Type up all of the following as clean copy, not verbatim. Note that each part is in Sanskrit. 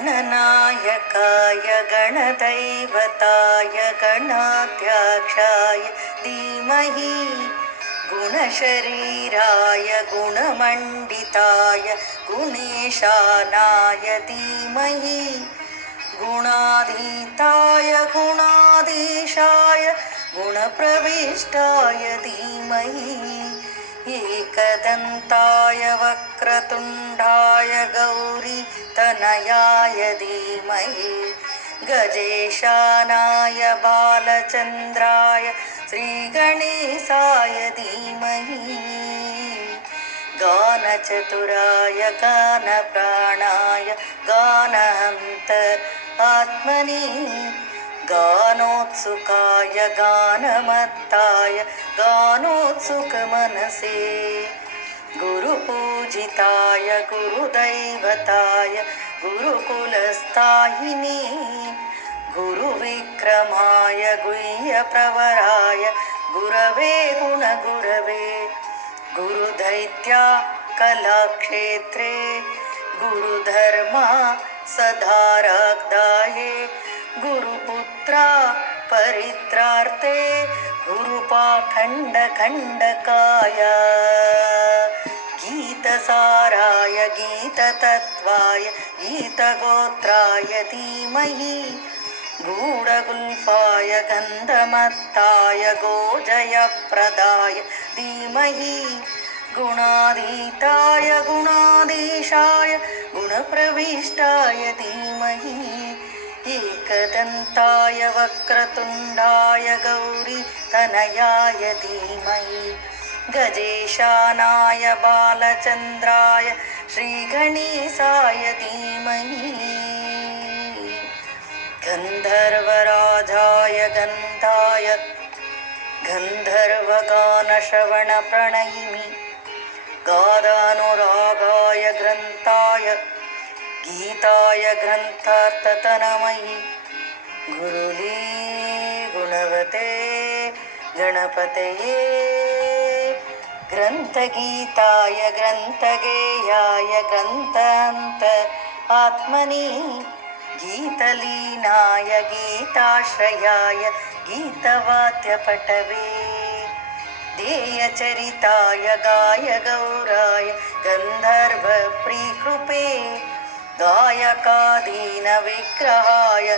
गणनायकाय गणदैवताय गणाध्यक्षाय धीमहि गुणशरीराय गुणमण्डिताय गुणेशानाय धीमहि गुणातीताय गुणाधीशाय गुणप्रविष्टाय धीमहि एकदन्ताय वक्रतुण्डाय गौरीतनयाय धीमहि गजेशानाय बालचन्द्राय श्रीगणेशाय धीमहि गानचतुराय गानप्राणाय गानहन्तरात्मने गानोत्सुकाय गानमत्ताय गानोत्सुकमनसे गुरुपूजिताय गुरुदैवताय गुरुकुलस्थायिने गुरुविक्रमाय गुह्यप्रवराय गुरवे गुणगुरवे गुरुदैत्या कलाक्षेत्रे गुरुधर्मा सदाराग्दाये गुरुपुत्रा परित्रार्थे गुरुपाखण्डखण्डकाय गीतसाराय गीततत्त्वाय गीतगोत्राय धीमहि गूढगुल्फाय गन्धमत्ताय गोजयप्रदाय धीमहि गुणातीताय गुणाधीशाय गुणप्रविष्टाय धीमहि एकदन्ताय वक्रतुण्डाय गौरीतनयाय धीमहि गजेशानाय बालचन्द्राय श्रीगणेशाय धीमहि गन्धर्वराजाय गन्धाय गन्धर्वगानश्रवणप्रणयिनि गादानुरागाय ग्रन्थाय गीताय ग्रन्थार्थतनमयि गुरुली गुणवते गणपतये ग्रन्थगीताय ग्रन्थगेयाय ग्रन्थान्त आत्मनि गीतलीनाय गीताश्रयाय गीतवाद्यपटवे देयचरिताय गायगौराय गन्धर्वप्रीकृपे गायकादीनविग्रहाय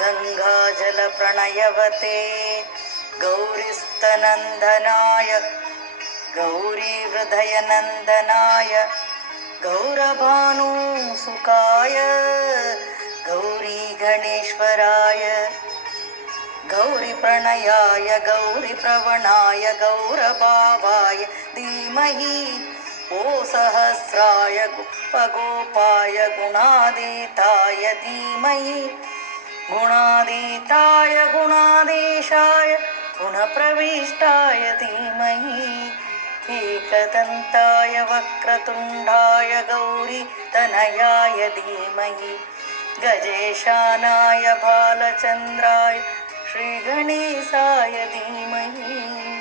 गङ्गाजलप्रणयवते गौरीस्तनन्दनाय गौरीहृदयनन्दनाय गौरभानुसुखाय गौरीगणेश्वराय गौरीप्रणयाय गौरीप्रवणाय गौरभावाय धीमहि ओ सहस्राय गुप्पगोपाय गुणातीताय धीमहि गुणातीताय गुणाधीशाय गुणप्रविष्टाय धीमहि एकदन्ताय वक्रतुण्डाय गौरीतनयाय धीमहि गजेशानाय बालचन्द्राय श्रीगणेशाय धीमहि।